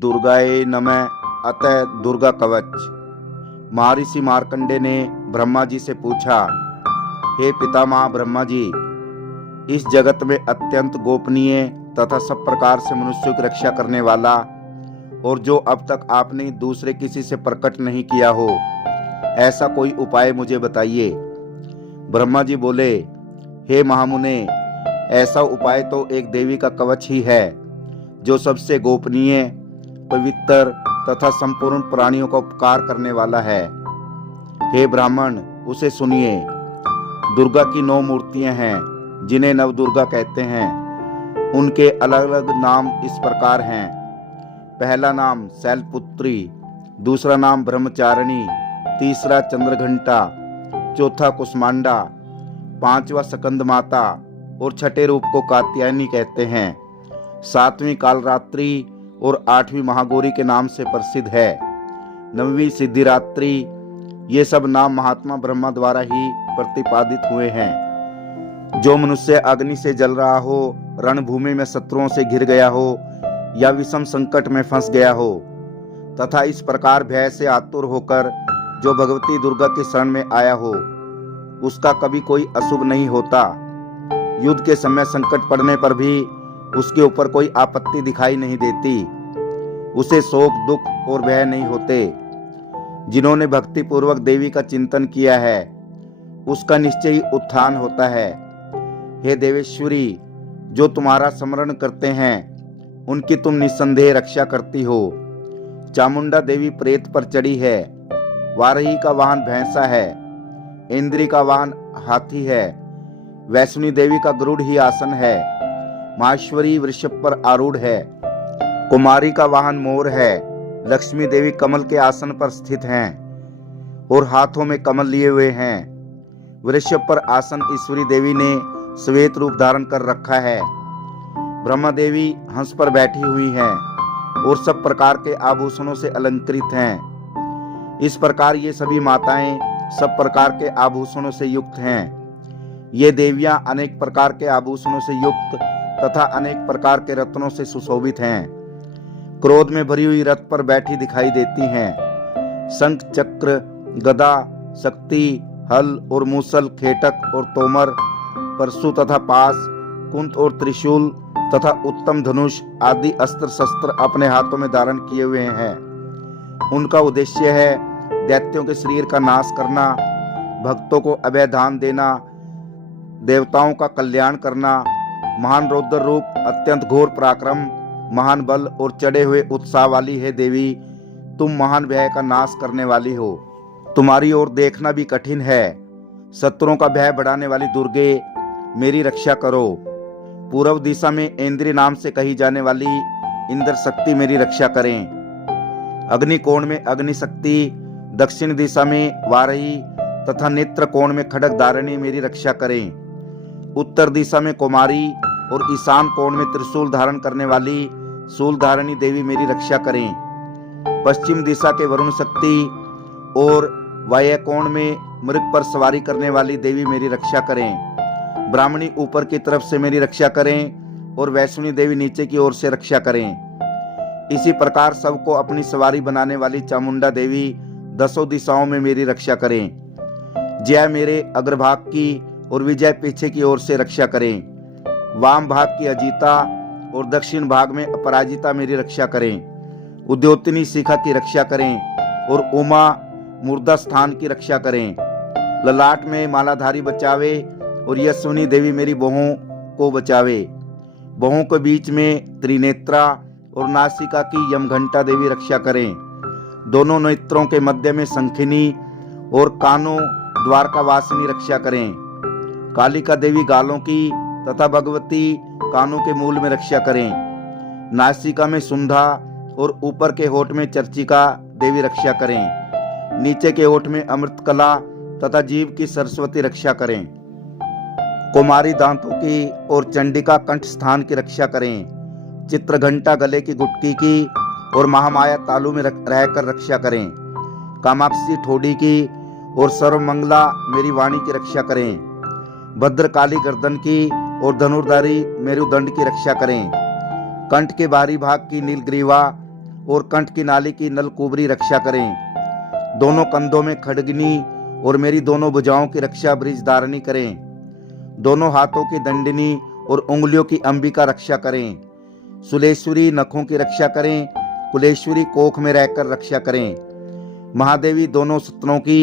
दुर्गाये नमः। अतः दुर्गा कवच। महर्षि मार्कंडे ने ब्रह्मा जी से पूछा, हे पितामह ब्रह्मा जी, इस जगत में अत्यंत गोपनीय तथा सब प्रकार से मनुष्यों की रक्षा करने वाला और जो अब तक आपने दूसरे किसी से प्रकट नहीं किया हो, ऐसा कोई उपाय मुझे बताइए। ब्रह्मा जी बोले, हे महामुने, ऐसा उपाय तो एक देवी का कवच ही है, जो सबसे गोपनीय, पवित्र तथा संपूर्ण प्राणियों का उपकार करने वाला है। हे ब्राह्मण, उसे सुनिए। दुर्गा की 9 मूर्तियां हैं, जिन्हें नवदुर्गा कहते हैं। उनके अलग अलग नाम इस प्रकार हैं। पहला नाम शैलपुत्री, दूसरा नाम ब्रह्मचारिणी, तीसरा चंद्रघंटा, चौथा कुष्मांडा, पांचवा स्कंद माता और छठे रूप को कात्यायनी कहते हैं। 7वीं कालरात्रि और 8वीं महागौरी के नाम से प्रसिद्ध है। 9वीं सिद्धिरात्रि। ये सब नाम महात्मा ब्रह्मा द्वारा ही प्रतिपादित हुए हैं। जो मनुष्य अग्नि से जल रहा हो, रणभूमि में शत्रुओं से घिर गया हो या विषम संकट में फंस गया हो तथा इस प्रकार भय से आतुर होकर जो भगवती दुर्गा के शरण में आया हो, उसका कभी कोई अशुभ नहीं होता। युद्ध के समय संकट पड़ने पर भी उसके ऊपर कोई आपत्ति दिखाई नहीं देती। उसे शोक, दुख और भय नहीं होते। जिन्होंने भक्ति पूर्वक देवी का चिंतन किया है, उसका निश्चय ही उत्थान होता है। हे देवेश्वरी, जो तुम्हारा स्मरण करते हैं, उनकी तुम निस्संदेह रक्षा करती हो। चामुंडा देवी प्रेत पर चढ़ी है। वाराही का वाहन भैंसा है। इंद्री का वाहन हाथी है। वैष्णवी देवी का गरुड़ ही आसन है। माहेश्वरी वृषभ पर आरूढ़ है। कुमारी का वाहन मोर है। लक्ष्मी देवी कमल के आसन पर स्थित हैं और हाथों में कमल लिए हुए हैं। वृषभ पर आसन ईश्वरी देवी ने श्वेत रूप धारण कर रखा है। ब्रह्मा देवी हंस पर बैठी हुई हैं और सब प्रकार के आभूषणों से अलंकृत हैं। इस प्रकार ये सभी माताएं सब प्रकार के आभूषणों से युक्त हैं। ये देवियां अनेक प्रकार के आभूषणों से युक्त तथा अनेक प्रकार के रत्नों से सुशोभित हैं। क्रोध में भरी हुई रथ पर बैठी दिखाई देती हैं। शंख, चक्र, गदा, शक्ति, हल और मूसल, खेटक और तोमर, परशु तथा पास, कुंत और त्रिशूल तथा उत्तम धनुष आदि अस्त्र शस्त्र अपने हाथों में धारण किए हुए हैं। उनका उद्देश्य है दैत्यों के शरीर का नाश करना, भक्तों को अभय दान देना, देवताओं का कल्याण करना। महान रौद्र रूप, अत्यंत घोर पराक्रम, महान बल और चढ़े हुए उत्साह वाली है देवी, तुम महान भय का नाश करने वाली हो। तुम्हारी ओर देखना भी कठिन है। शत्रुओं का भय बढ़ाने वाली दुर्गे, मेरी रक्षा करो। पूर्व दिशा में इंद्री नाम से कही जाने वाली इंद्र शक्ति मेरी रक्षा करें। अग्नि कोण में अग्नि शक्ति, दक्षिण दिशा में वाराही तथा नेत्र कोण में खड्ग धारिणी मेरी रक्षा करें। उत्तर दिशा में कुमारी और ईशान कोण में त्रिशूल धारण करने वाली शूलधारिणी देवी मेरी रक्षा करें। पश्चिम दिशा के वरुण शक्ति और वायव्य कोण में मृग पर सवारी करने वाली देवी मेरी रक्षा करें। ब्राह्मणी ऊपर की तरफ से मेरी रक्षा करें और वैष्णवी देवी नीचे की ओर से रक्षा करें। इसी प्रकार सबको अपनी सवारी बनाने वाली चामुंडा देवी 10 दिशाओं में मेरी रक्षा करें। जय मेरे अग्रभाग की और विजय पीछे की ओर से रक्षा करें। वाम भाग की अजीता और दक्षिण भाग में अपराजिता मेरी रक्षा करें। उद्योतनी शिखा की रक्षा करें और उमा मुर्दा स्थान की रक्षा करें। ललाट में मालाधारी बचावे और यशोनी देवी मेरी बहू को बचावे। बहू के बीच में त्रिनेत्रा और नासिका की यमघंटा देवी रक्षा करें। दोनों नेत्रों के मध्य में शंखिनी और कानों द्वारकावासिनी रक्षा करें। कालिका देवी गालों की तथा भगवती कानों के मूल में रक्षा करें। नासिका में सुंधा और ऊपर के होठ में चर्चिका देवी रक्षा करें। नीचे के होठ में अमृतकला तथा जीव की सरस्वती रक्षा करें। कुमारी दांतों की और चंडिका कंठ स्थान की रक्षा करें। चित्रघंटा गले की गुटकी की और महामाया तालू में रहकर रक्षा करें। कामाक्षी ठोडी की और सर्वमंगला मेरी वाणी की रक्षा करें। भद्रकाली गर्दन की और धनुर्धारी मेरुदंड की रक्षा करें। कंठ के बाहरी भाग की नीलग्रीवा और कंठ की नाली की नलकुबरी रक्षा करें। दोनों कंधों में खड्गनी और मेरी दोनों भुजाओं की रक्षा ब्रिजधारणी करें। दोनों हाथों की दंडनी और उंगलियों की अंबिका रक्षा करें। सुलेश्वरी नखों की रक्षा करें। कुलेश्वरी कोख में रहकर रक्षा करें। महादेवी दोनों सत्रों की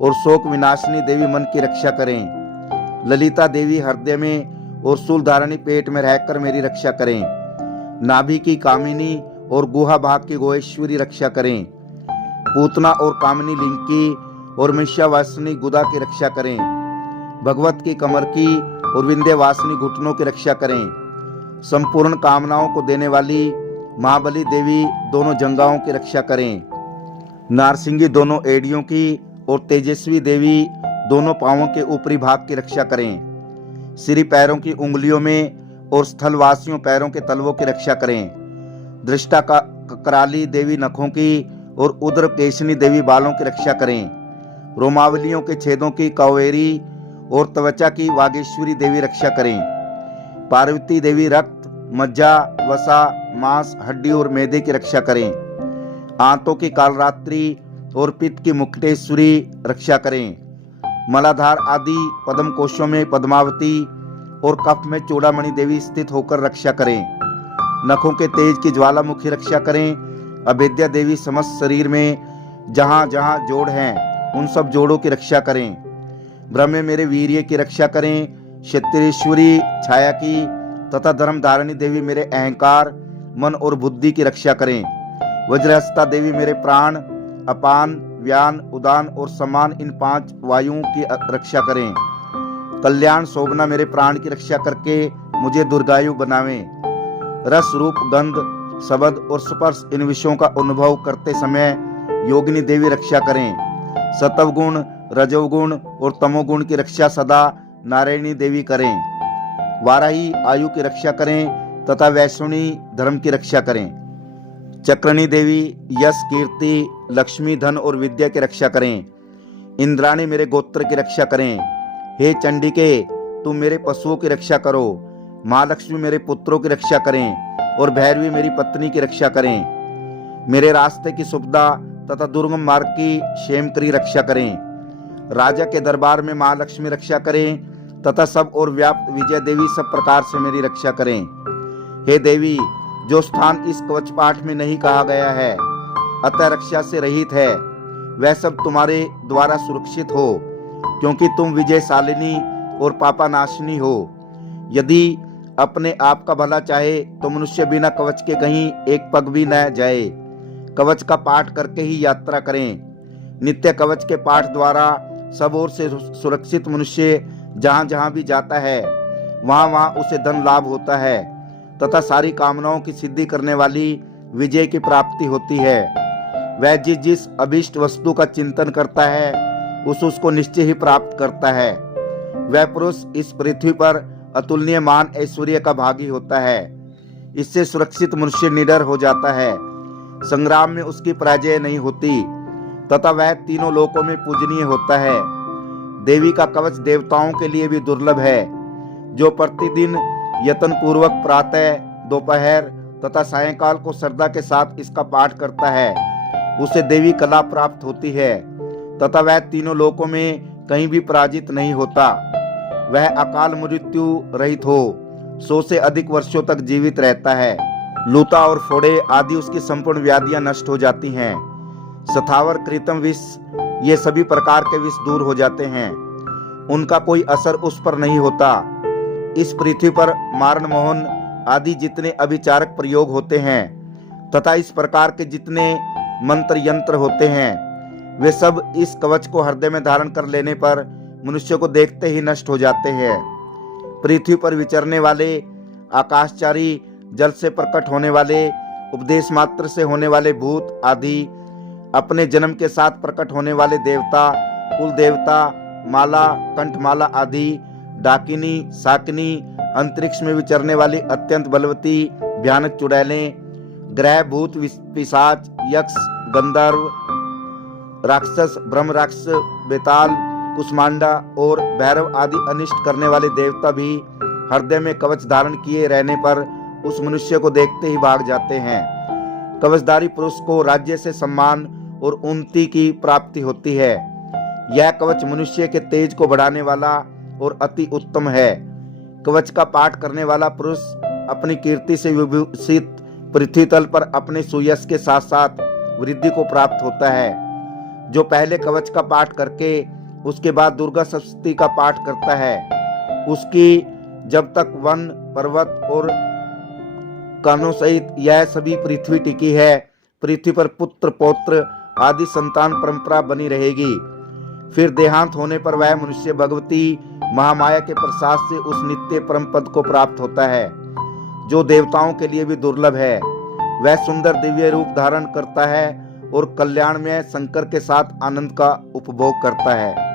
और शोक विनाशिनी देवी मन की रक्षा करें। ललिता देवी हृदय में और शूलधारणी पेट में रहकर मेरी रक्षा करें। नाभि की कामिनी और गुहा भाग की गोहेश्वरी रक्षा करें। पूतना और कामिनी लिंग की और मिष्यावासिनी गुदा की रक्षा करें। भगवत की कमर की और विंध्यवासिनी घुटनों की रक्षा करें। संपूर्ण कामनाओं को देने वाली महाबली देवी दोनों जंघाओं की रक्षा करें। नारसिंगी दोनों एड़ियों की और तेजस्वी देवी दोनों पांवों के ऊपरी भाग की रक्षा करें। सिरी पैरों की उंगलियों में और स्थलवासियों पैरों के तलवों की रक्षा करें। दृष्टा का कराली देवी नखों की और उदर केशनी देवी बालों की रक्षा करें। रोमावलियों के छेदों की कावेरी और त्वचा की वागेश्वरी देवी रक्षा करें। पार्वती देवी रक्त, मज्जा, वसा, मांस, हड्डी और मैदे की रक्षा करें। आंतों की कालरात्रि और पित्त की मुक्तेश्वरी रक्षा करें। मलाधार आदि पद्म कोशों में पद्मावती और कफ में चूड़ामणि देवी स्थित होकर रक्षा करें। नखों के तेज की ज्वालामुखी रक्षा करें। अभेद्या देवी समस्त शरीर में जहां जहां जोड़ हैं उन सब जोड़ों की रक्षा करें। ब्रह्म मेरे वीर्य की रक्षा करें। क्षत्रियेश्वरी छाया की तथा धर्म धारणी देवी मेरे अहंकार, मन और बुद्धि की रक्षा करें। वज्रहस्ता देवी मेरे प्राण, अपान, व्यान, उदान और समान इन 5 वायुओं की रक्षा करें। कल्याण शोभना मेरे प्राण की रक्षा करके मुझे दुर्गायु बनावें। रस, रूप, गंध, शब्द और स्पर्श इन विषयों का अनुभव करते समय योगिनी देवी रक्षा करें। सतवगुण, रजोगुण और तमोगुण की रक्षा सदा नारायणी देवी करें। वाराही आयु की रक्षा करें तथा वैष्णवी धर्म की रक्षा करें। चक्रणी देवी यश, कीर्ति, लक्ष्मी, धन और विद्या की रक्षा करें। इंद्राणी मेरे गोत्र की रक्षा करें। हे चंडिके, तुम मेरे पशुओं की रक्षा करो। महालक्ष्मी मेरे पुत्रों की रक्षा करें और भैरवी मेरी पत्नी की रक्षा करें। मेरे रास्ते की सुविधा तथा दुर्गम मार्ग की क्षेमकरी रक्षा करें। राजा के दरबार में महालक्ष्मी रक्षा करें तथा सब और व्याप्त विजय देवी सब प्रकार से मेरी रक्षा करें। हे देवी, जो स्थान इस कवच पाठ में नहीं कहा गया है अतः रक्षा से रहित है, वह सब तुम्हारे द्वारा सुरक्षित हो, क्योंकि तुम विजयशालिनी और पापानाशिनी हो। यदि अपने आप का भला चाहे तो मनुष्य बिना कवच के कहीं एक पग भी न जाए। कवच का पाठ करके ही यात्रा करें। नित्य कवच के पाठ द्वारा सब ओर से सुरक्षित मनुष्य जहां जहां भी जाता है वहां वहां उसे धन लाभ होता है तथा सारी कामनाओं की सिद्धि करने वाली विजय की प्राप्ति होती है। वह जिस जिस अभीष्ट वस्तु का चिंतन करता है उसको निश्चय ही प्राप्त करता है। वह पुरुष इस पृथ्वी पर अतुलनीय मान ऐश्वर्य का भागी होता है। इससे सुरक्षित मनुष्य निडर हो जाता है। संग्राम में उसकी पराजय नहीं होती तथा वह तीनों लोकों में पूजनीय होता है। देवी का कवच देवताओं के लिए भी दुर्लभ है। जो प्रतिदिन यत्न पूर्वक प्रातः, दोपहर तथा सायंकाल को श्रद्धा के साथ इसका पाठ करता है उसे देवी कला प्राप्त होती है तथा वह तीनों लोकों में कहीं भी पराजित नहीं होता। वह अकाल मृत्यु रहित हो 100 से अधिक वर्षों तक जीवित रहता है। लूता और फोड़े आदि उसकी संपूर्ण व्याधियां नष्ट हो जाती हैं। सथावर, कृतम विष ये सभी प्रकार के विष दूर हो जाते हैं। उनका कोई असर उस पर नहीं होता। इस पृथ्वी पर मारण, मोहन आदि जितने अभिचारक प्रयोग होते हैं तथा इस प्रकार के जितने मंत्र यंत्र होते हैं वे सब इस कवच को हृदय में धारण कर लेने पर मनुष्य को देखते ही नष्ट हो जाते हैं। पृथ्वी पर विचरने वाले, आकाशचारी, जल से प्रकट होने वाले, उपदेश मात्र से होने वाले भूत आदि, अपने जन्म के साथ प्रकट होने वाले देवता, कुल देवता, माला, कंठमाला आदि, डाकिनी, साकिनी, अंतरिक्ष में विचरने वाली अत्यंत बलवती भयानक चुड़ैलें, ग्रह, भूत, पिशाच, यक्ष, गंधर्व, राक्षस, ब्रह्म राक्षस, बेताल, कुष्मांडा और भैरव आदि अनिष्ट करने वाले देवता भी हृदय में कवच धारण किए रहने पर उस मनुष्य को देखते ही भाग जाते हैं। कवचधारी पुरुष को राज्य से सम्मान और उन्नति की प्राप्ति होती है। यह कवच मनुष्य के तेज को बढ़ाने वाला और अति उत्तम है। कवच का पाठ करने वाला पुरुष अपनी कीर्ति से विभूषित पृथ्वी तल पर अपने सुयश के साथ साथ वृद्धि को प्राप्त होता है। जो पहले कवच का पाठ करके उसके बाद दुर्गा सप्तशती का पाठ करता है, उसकी जब तक वन पर्वत और कानों सहित यह सभी पृथ्वी टिकी है, पृथ्वी पर पुत्र पौत्र आदि संतान परंपरा बनी रहेगी। फिर देहांत होने पर वह मनुष्य भगवती महामाया के प्रसाद से उस नित्य परम पद को प्राप्त होता है, जो देवताओं के लिए भी दुर्लभ है। वह सुंदर दिव्य रूप धारण करता है और कल्याण में शंकर के साथ आनंद का उपभोग करता है।